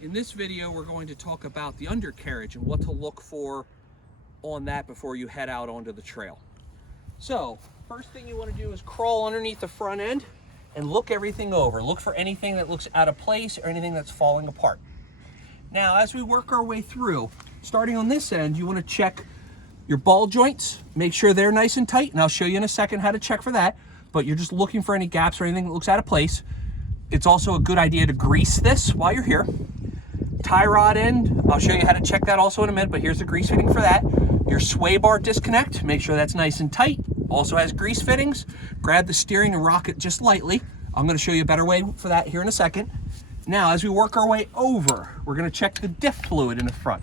In this video, we're going to talk about the undercarriage and what to look for on that before you head out onto the trail. So, first thing you want to do is crawl underneath the front end and look everything over. Look for anything that looks out of place or anything that's falling apart. Now, as we work our way through, starting on this end, you want to check your ball joints, make sure they're nice and tight, and I'll show you in a second how to check for that, but you're just looking for any gaps or anything that looks out of place. It's also a good idea to grease this while you're here. Tie rod end, I'll show you how to check that also in a minute, but here's the grease fitting for that. Your sway bar disconnect, make sure that's nice and tight. Also has grease fittings. Grab the steering and rock it just lightly. I'm going to show you a better way for that here in a second. Now, as we work our way over, we're going to check the diff fluid in the front.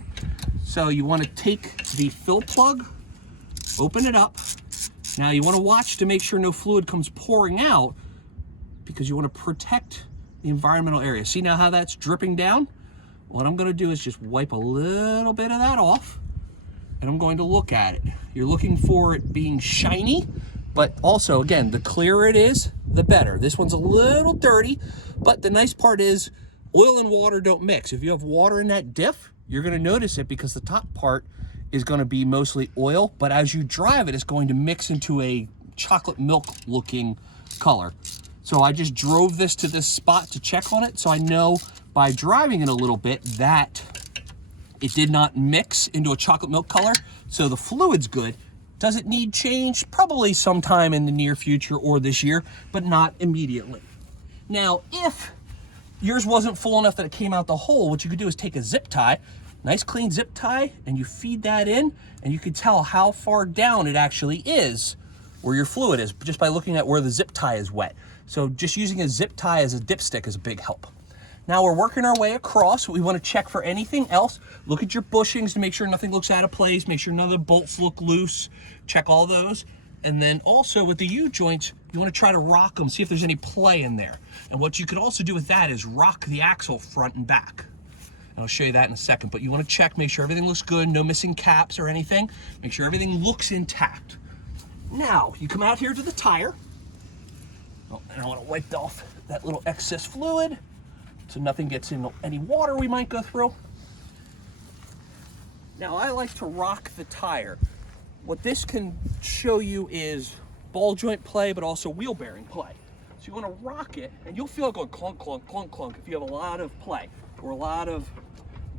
So you want to take the fill plug, open it up. Now you want to watch to make sure no fluid comes pouring out because you want to protect the environmental area. See now how that's dripping down? What I'm going to do is just wipe a little bit of that off, and I'm going to look at it. You're looking for it being shiny, but also, again, the clearer it is, the better. This one's a little dirty, but the nice part is oil and water don't mix. If you have water in that diff, you're going to notice it because the top part is going to be mostly oil, but as you drive it, it's going to mix into a chocolate milk looking color. So I just drove this to this spot to check on it, so I know by driving it a little bit that it did not mix into a chocolate milk color, so the fluid's good. Does it need change? Probably sometime in the near future or this year, but not immediately. Now, if yours wasn't full enough that it came out the hole, what you could do is take a zip tie, nice clean zip tie, and you feed that in, and you can tell how far down it actually is where your fluid is just by looking at where the zip tie is wet. So just using a zip tie as a dipstick is a big help. Now we're working our way across. We want to check for anything else. Look at your bushings to make sure nothing looks out of place. Make sure none of the bolts look loose. Check all those. And then also with the U-joints, you want to try to rock them, see if there's any play in there. And what you could also do with that is rock the axle front and back. And I'll show you that in a second. But you want to check, make sure everything looks good, no missing caps or anything. Make sure everything looks intact. Now, you come out here to the tire. Oh, and I want to wipe off that little excess fluid so nothing gets in any water we might go through. Now, I like to rock the tire. What this can show you is ball joint play, but also wheel bearing play. So you want to rock it, and you'll feel it going clunk, clunk, clunk, clunk. If you have a lot of play or a lot of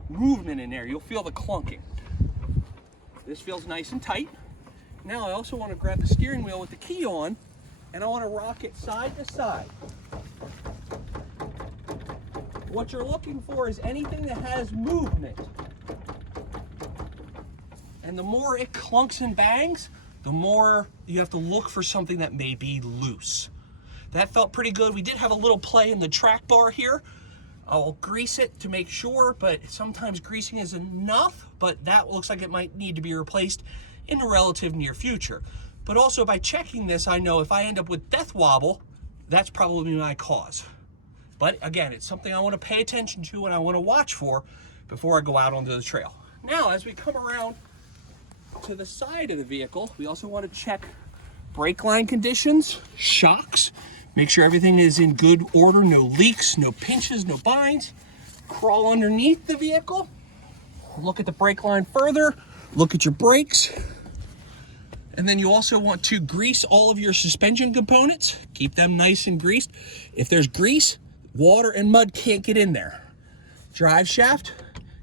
movement in there, you'll feel the clunking. This feels nice and tight. Now I also want to grab the steering wheel with the key on, and I want to rock it side to side. What you're looking for is anything that has movement. And the more it clunks and bangs, the more you have to look for something that may be loose. That felt pretty good. We did have a little play in the track bar here. I'll grease it to make sure, but sometimes greasing is enough, but that looks like it might need to be replaced in the relative near future. But also by checking this, I know if I end up with death wobble, that's probably my cause. But again, it's something I want to pay attention to and I want to watch for before I go out onto the trail. Now, as we come around to the side of the vehicle, we also want to check brake line conditions, shocks, make sure everything is in good order, no leaks, no pinches, no binds. Crawl underneath the vehicle, look at the brake line further, look at your brakes. And then you also want to grease all of your suspension components, keep them nice and greased. If there's grease, water and mud can't get in there. Drive shaft,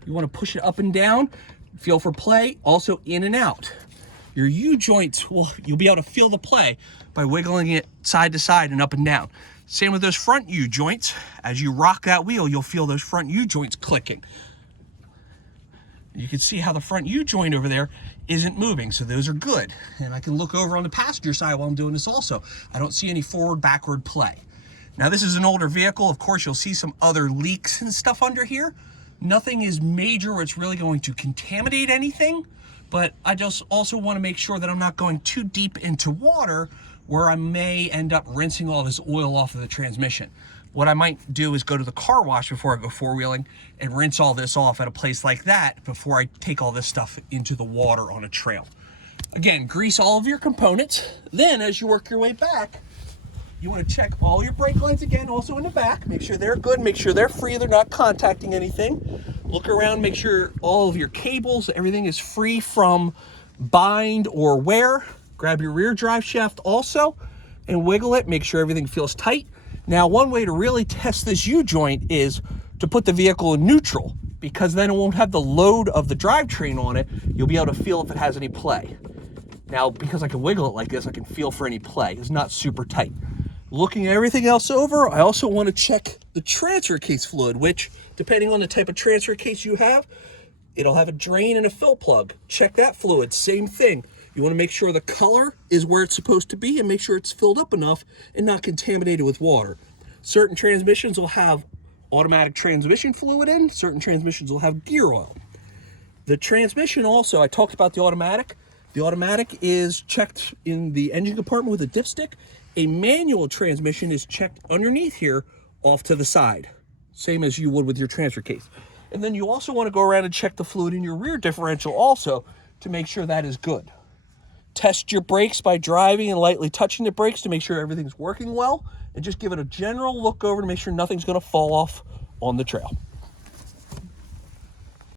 you want to push it up and down, feel for play, also in and out. Your U-joints, you'll be able to feel the play by wiggling it side to side and up and down. Same with those front U-joints. As you rock that wheel, you'll feel those front U-joints clicking. You can see how the front U-joint over there isn't moving, so those are good. And I can look over on the passenger side while I'm doing this also. I don't see any forward, backward play. Now, this is an older vehicle. Of course, you'll see some other leaks and stuff under here. Nothing is major where it's really going to contaminate anything, but I just also want to make sure that I'm not going too deep into water where I may end up rinsing all this oil off of the transmission. What I might do is go to the car wash before I go four-wheeling and rinse all this off at a place like that before I take all this stuff into the water on a trail. Again, grease all of your components. Then as you work your way back, You want to check all your brake lines again, also in the back. Make sure they're good, make sure they're free, they're not contacting anything. Look around, make sure all of your cables, everything is free from bind or wear. Grab your rear drive shaft also and wiggle it, make sure everything feels tight. Now, one way to really test this U-joint is to put the vehicle in neutral, because then it won't have the load of the drivetrain on it. You'll be able to feel if it has any play. Now, because I can wiggle it like this, I can feel for any play. It's not super tight. Looking at everything else over, I also want to check the transfer case fluid, which, depending on the type of transfer case you have, it'll have a drain and a fill plug. Check that fluid, same thing. You want to make sure the color is where it's supposed to be and make sure it's filled up enough and not contaminated with water. Certain transmissions will have automatic transmission fluid in, certain transmissions will have gear oil. The transmission also, I talked about the automatic. The automatic is checked in the engine compartment with a dipstick. A manual transmission is checked underneath here off to the side, same as you would with your transfer case. And then you also want to go around and check the fluid in your rear differential also to make sure that is good. Test your brakes by driving and lightly touching the brakes to make sure everything's working well, and just give it a general look over to make sure nothing's going to fall off on the trail.